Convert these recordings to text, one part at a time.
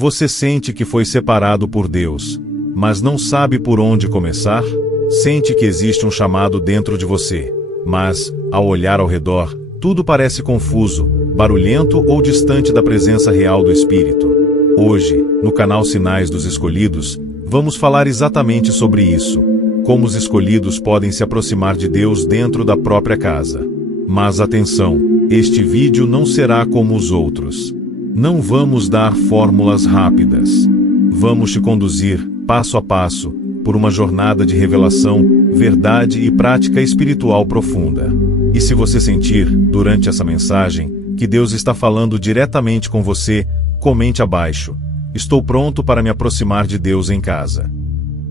Você sente que foi separado por Deus, mas não sabe por onde começar? Sente que existe um chamado dentro de você, mas, ao olhar ao redor, tudo parece confuso, barulhento ou distante da presença real do Espírito. Hoje, no canal Sinais dos Escolhidos, vamos falar exatamente sobre isso, como os escolhidos podem se aproximar de Deus dentro da própria casa. Mas atenção, este vídeo não será como os outros. Não vamos dar fórmulas rápidas. Vamos te conduzir, passo a passo, por uma jornada de revelação, verdade e prática espiritual profunda. E se você sentir, durante essa mensagem, que Deus está falando diretamente com você, comente abaixo: estou pronto para me aproximar de Deus em casa.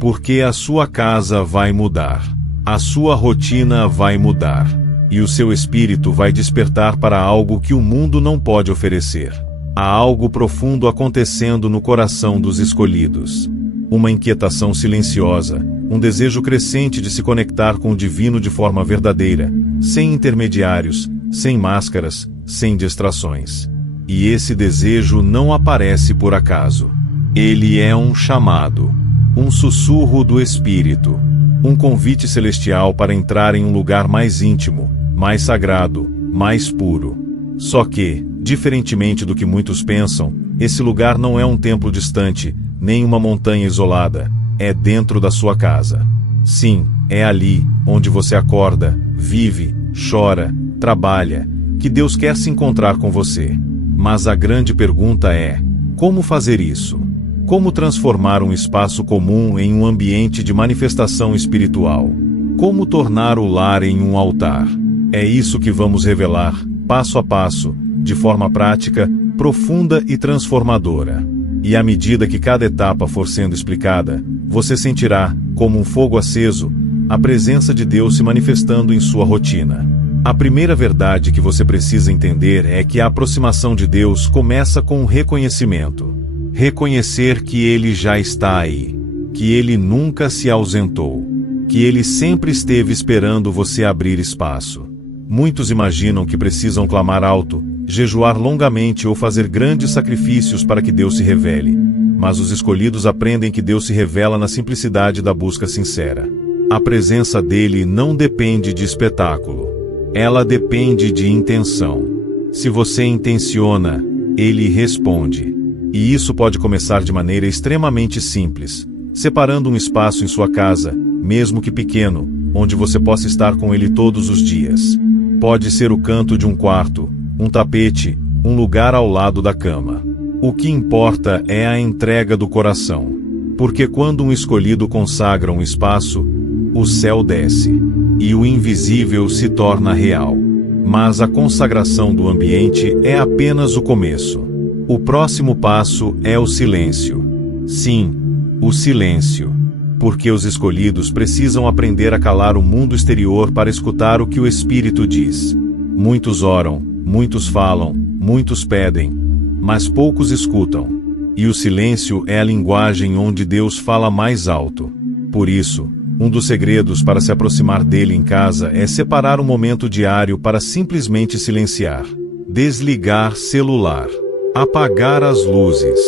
Porque a sua casa vai mudar. A sua rotina vai mudar. E o seu espírito vai despertar para algo que o mundo não pode oferecer. Há algo profundo acontecendo no coração dos escolhidos. Uma inquietação silenciosa, um desejo crescente de se conectar com o divino de forma verdadeira, sem intermediários, sem máscaras, sem distrações. E esse desejo não aparece por acaso. Ele é um chamado, um sussurro do Espírito, um convite celestial para entrar em um lugar mais íntimo, mais sagrado, mais puro. Só que, diferentemente do que muitos pensam, esse lugar não é um templo distante, nem uma montanha isolada, é dentro da sua casa. Sim, é ali, onde você acorda, vive, chora, trabalha, que Deus quer se encontrar com você. Mas a grande pergunta é: como fazer isso? Como transformar um espaço comum em um ambiente de manifestação espiritual? Como tornar o lar em um altar? É isso que vamos revelar, passo a passo, de forma prática, profunda e transformadora. E à medida que cada etapa for sendo explicada, você sentirá, como um fogo aceso, a presença de Deus se manifestando em sua rotina. A primeira verdade que você precisa entender é que a aproximação de Deus começa com um reconhecimento. Reconhecer que Ele já está aí, que Ele nunca se ausentou, que Ele sempre esteve esperando você abrir espaço. Muitos imaginam que precisam clamar alto, jejuar longamente ou fazer grandes sacrifícios para que Deus se revele. Mas os escolhidos aprendem que Deus se revela na simplicidade da busca sincera. A presença dele não depende de espetáculo. Ela depende de intenção. Se você intenciona, ele responde. E isso pode começar de maneira extremamente simples, separando um espaço em sua casa, mesmo que pequeno, onde você possa estar com ele todos os dias. Pode ser o canto de um quarto, um tapete, um lugar ao lado da cama. O que importa é a entrega do coração. Porque quando um escolhido consagra um espaço, o céu desce, e o invisível se torna real. Mas a consagração do ambiente é apenas o começo. O próximo passo é o silêncio. Sim, o silêncio. Porque os escolhidos precisam aprender a calar o mundo exterior para escutar o que o Espírito diz. Muitos oram, muitos falam, muitos pedem, mas poucos escutam. E o silêncio é a linguagem onde Deus fala mais alto. Por isso, um dos segredos para se aproximar dele em casa é separar um momento diário para simplesmente silenciar. Desligar celular. Apagar as luzes.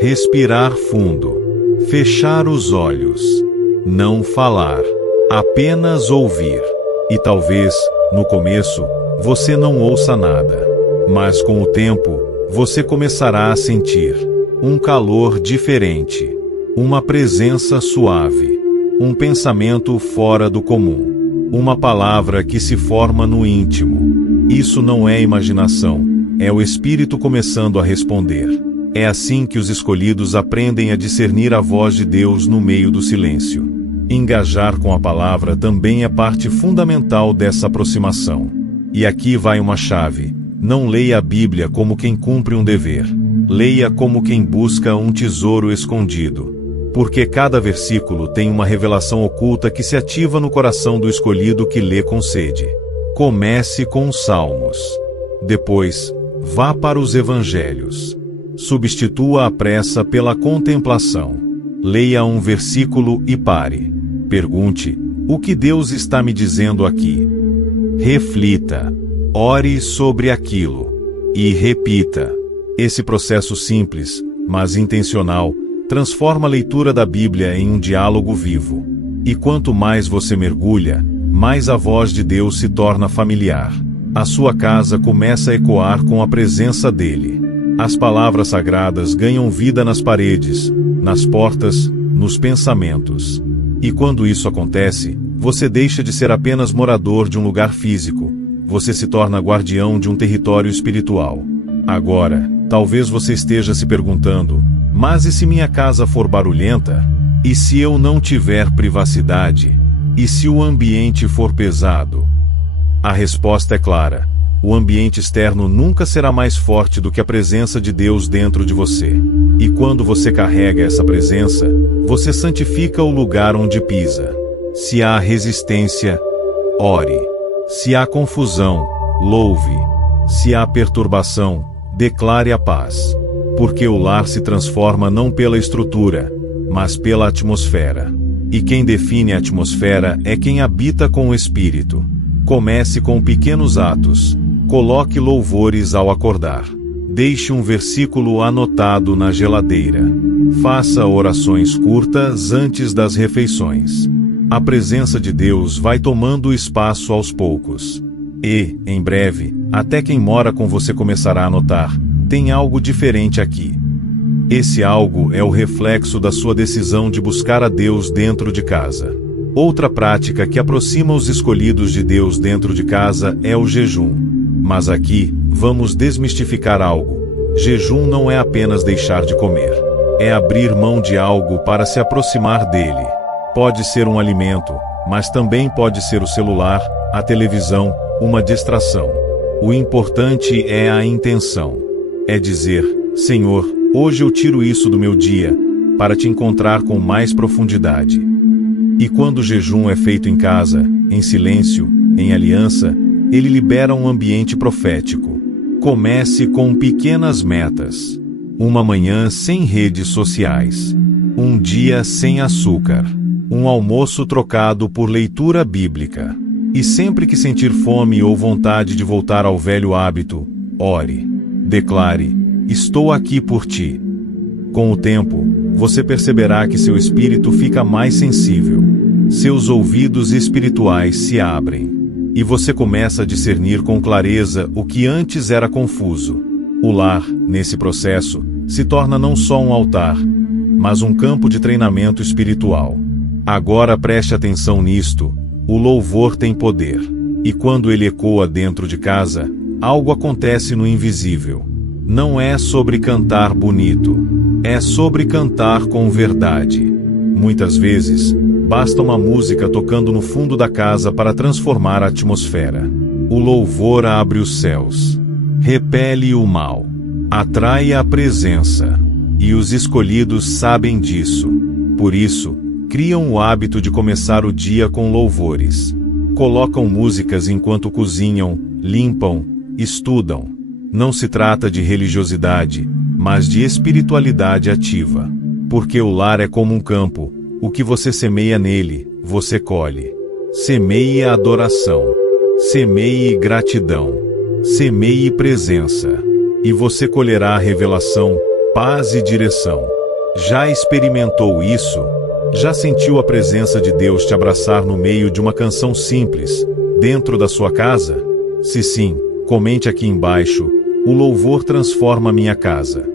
Respirar fundo. Fechar os olhos. Não falar. Apenas ouvir. E talvez, no começo, você não ouça nada. Mas com o tempo, você começará a sentir um calor diferente, uma presença suave, um pensamento fora do comum, uma palavra que se forma no íntimo. Isso não é imaginação, é o Espírito começando a responder. É assim que os escolhidos aprendem a discernir a voz de Deus no meio do silêncio. Engajar com a palavra também é parte fundamental dessa aproximação. E aqui vai uma chave: não leia a Bíblia como quem cumpre um dever. Leia como quem busca um tesouro escondido. Porque cada versículo tem uma revelação oculta que se ativa no coração do escolhido que lê com sede. Comece com os Salmos. Depois, vá para os Evangelhos. Substitua a pressa pela contemplação. Leia um versículo e pare. Pergunte: o que Deus está me dizendo aqui? Reflita. Ore sobre aquilo. E repita. Esse processo simples, mas intencional, transforma a leitura da Bíblia em um diálogo vivo. E quanto mais você mergulha, mais a voz de Deus se torna familiar. A sua casa começa a ecoar com a presença dele. As palavras sagradas ganham vida nas paredes, nas portas, nos pensamentos. E quando isso acontece, você deixa de ser apenas morador de um lugar físico. Você se torna guardião de um território espiritual. Agora, talvez você esteja se perguntando: mas e se minha casa for barulhenta? E se eu não tiver privacidade? E se o ambiente for pesado? A resposta é clara: o ambiente externo nunca será mais forte do que a presença de Deus dentro de você. E quando você carrega essa presença, você santifica o lugar onde pisa. Se há resistência, ore. Se há confusão, louve. Se há perturbação, declare a paz. Porque o lar se transforma não pela estrutura, mas pela atmosfera. E quem define a atmosfera é quem habita com o Espírito. Comece com pequenos atos. Coloque louvores ao acordar. Deixe um versículo anotado na geladeira. Faça orações curtas antes das refeições. A presença de Deus vai tomando espaço aos poucos. E, em breve, até quem mora com você começará a notar: tem algo diferente aqui. Esse algo é o reflexo da sua decisão de buscar a Deus dentro de casa. Outra prática que aproxima os escolhidos de Deus dentro de casa é o jejum. Mas aqui, vamos desmistificar algo. Jejum não é apenas deixar de comer. É abrir mão de algo para se aproximar dele. Pode ser um alimento, mas também pode ser o celular, a televisão, uma distração. O importante é a intenção. É dizer: Senhor, hoje eu tiro isso do meu dia, para te encontrar com mais profundidade. E quando o jejum é feito em casa, em silêncio, em aliança, ele libera um ambiente profético. Comece com pequenas metas. Uma manhã sem redes sociais. Um dia sem açúcar. Um almoço trocado por leitura bíblica. E sempre que sentir fome ou vontade de voltar ao velho hábito, ore. Declare: estou aqui por ti. Com o tempo, você perceberá que seu espírito fica mais sensível. Seus ouvidos espirituais se abrem. E você começa a discernir com clareza o que antes era confuso. O lar, nesse processo, se torna não só um altar, mas um campo de treinamento espiritual. Agora preste atenção nisto: o louvor tem poder. E quando ele ecoa dentro de casa, algo acontece no invisível. Não é sobre cantar bonito. É sobre cantar com verdade. Muitas vezes, basta uma música tocando no fundo da casa para transformar a atmosfera. O louvor abre os céus. Repele o mal. Atrai a presença. E os escolhidos sabem disso. Por isso, criam o hábito de começar o dia com louvores. Colocam músicas enquanto cozinham, limpam, estudam. Não se trata de religiosidade, mas de espiritualidade ativa. Porque o lar é como um campo. O que você semeia nele, você colhe. Semeie adoração. Semeie gratidão. Semeie presença. E você colherá revelação, paz e direção. Já experimentou isso? Já sentiu a presença de Deus te abraçar no meio de uma canção simples, dentro da sua casa? Se sim, comente aqui embaixo: o louvor transforma minha casa.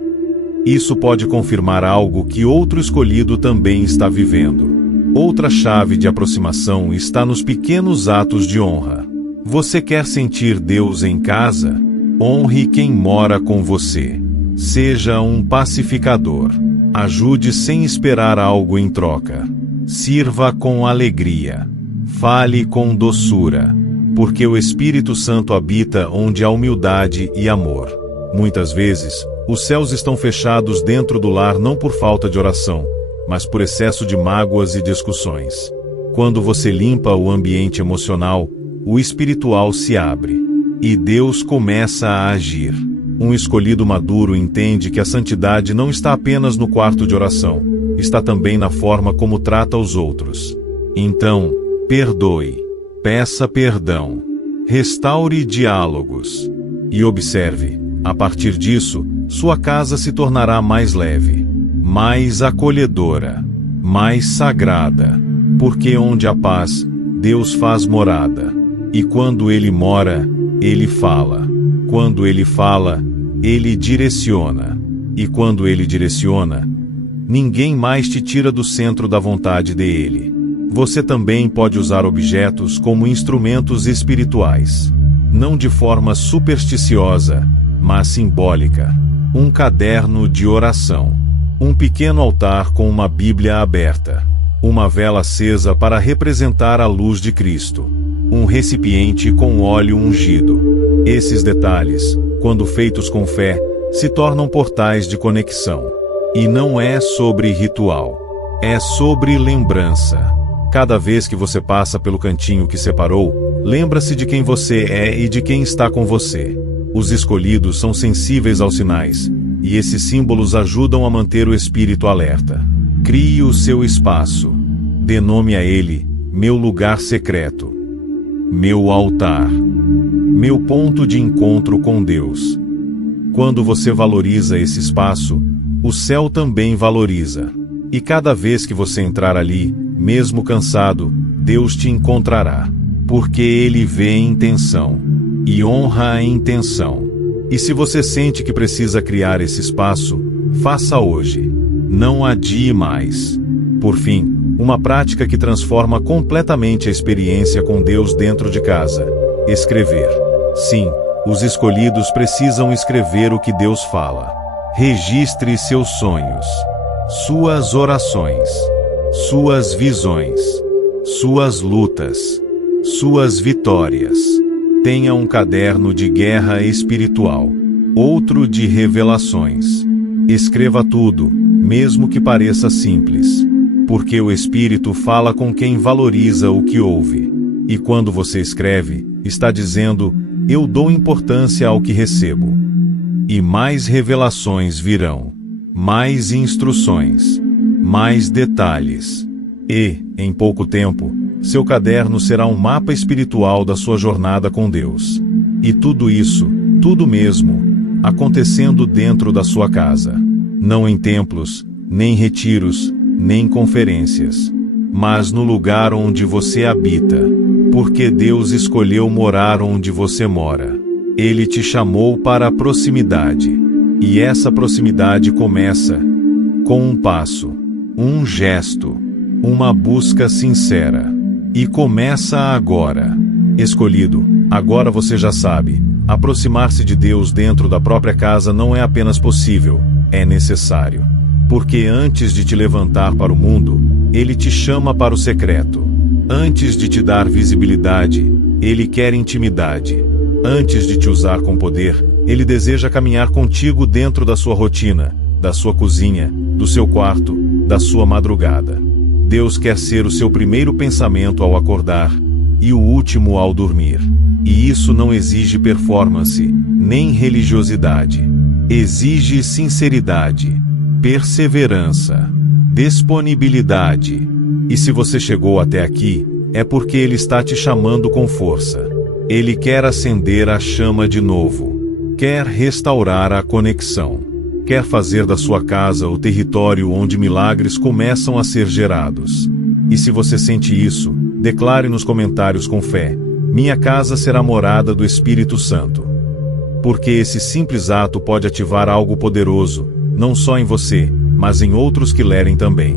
Isso pode confirmar algo que outro escolhido também está vivendo. Outra chave de aproximação está nos pequenos atos de honra. Você quer sentir Deus em casa? Honre quem mora com você. Seja um pacificador. Ajude sem esperar algo em troca. Sirva com alegria. Fale com doçura. Porque o Espírito Santo habita onde há humildade e amor. Muitas vezes, os céus estão fechados dentro do lar não por falta de oração, mas por excesso de mágoas e discussões. Quando você limpa o ambiente emocional, o espiritual se abre. E Deus começa a agir. Um escolhido maduro entende que a santidade não está apenas no quarto de oração, está também na forma como trata os outros. Então, perdoe. Peça perdão. Restaure diálogos. E observe, a partir disso, sua casa se tornará mais leve, mais acolhedora, mais sagrada, porque onde há paz, Deus faz morada. E quando Ele mora, Ele fala. Quando Ele fala, Ele direciona. E quando Ele direciona, ninguém mais te tira do centro da vontade dEle. Você também pode usar objetos como instrumentos espirituais. Não de forma supersticiosa, mas simbólica. Um caderno de oração. Um pequeno altar com uma Bíblia aberta. Uma vela acesa para representar a luz de Cristo. Um recipiente com óleo ungido. Esses detalhes, quando feitos com fé, se tornam portais de conexão. E não é sobre ritual. É sobre lembrança. Cada vez que você passa pelo cantinho que separou, lembra-se de quem você é e de quem está com você. Os escolhidos são sensíveis aos sinais, e esses símbolos ajudam a manter o espírito alerta. Crie o seu espaço. Dê nome a ele, meu lugar secreto. Meu altar. Meu ponto de encontro com Deus. Quando você valoriza esse espaço, o céu também valoriza. E cada vez que você entrar ali, mesmo cansado, Deus te encontrará. Porque Ele vê a intenção. E honra a intenção. E se você sente que precisa criar esse espaço, faça hoje. Não adie mais. Por fim, uma prática que transforma completamente a experiência com Deus dentro de casa. Escrever. Sim, os escolhidos precisam escrever o que Deus fala. Registre seus sonhos, suas orações, suas visões, suas lutas, suas vitórias. Tenha um caderno de guerra espiritual, outro de revelações. Escreva tudo, mesmo que pareça simples, porque o Espírito fala com quem valoriza o que ouve. E quando você escreve, está dizendo: eu dou importância ao que recebo. E mais revelações virão, mais instruções, mais detalhes. E, em pouco tempo, seu caderno será um mapa espiritual da sua jornada com Deus. E tudo isso, tudo mesmo, acontecendo dentro da sua casa. Não em templos, nem retiros, nem conferências, mas no lugar onde você habita. Porque Deus escolheu morar onde você mora. Ele te chamou para a proximidade. E essa proximidade começa com um passo, um gesto, uma busca sincera. E começa agora. Escolhido, agora você já sabe, aproximar-se de Deus dentro da própria casa não é apenas possível, é necessário. Porque antes de te levantar para o mundo, Ele te chama para o secreto. Antes de te dar visibilidade, Ele quer intimidade. Antes de te usar com poder, Ele deseja caminhar contigo dentro da sua rotina, da sua cozinha, do seu quarto, da sua madrugada. Deus quer ser o seu primeiro pensamento ao acordar e o último ao dormir. E isso não exige performance, nem religiosidade. Exige sinceridade, perseverança, disponibilidade. E se você chegou até aqui, é porque Ele está te chamando com força. Ele quer acender a chama de novo. Quer restaurar a conexão. Quer fazer da sua casa o território onde milagres começam a ser gerados. E se você sente isso, declare nos comentários com fé: minha casa será morada do Espírito Santo. Porque esse simples ato pode ativar algo poderoso, não só em você, mas em outros que lerem também.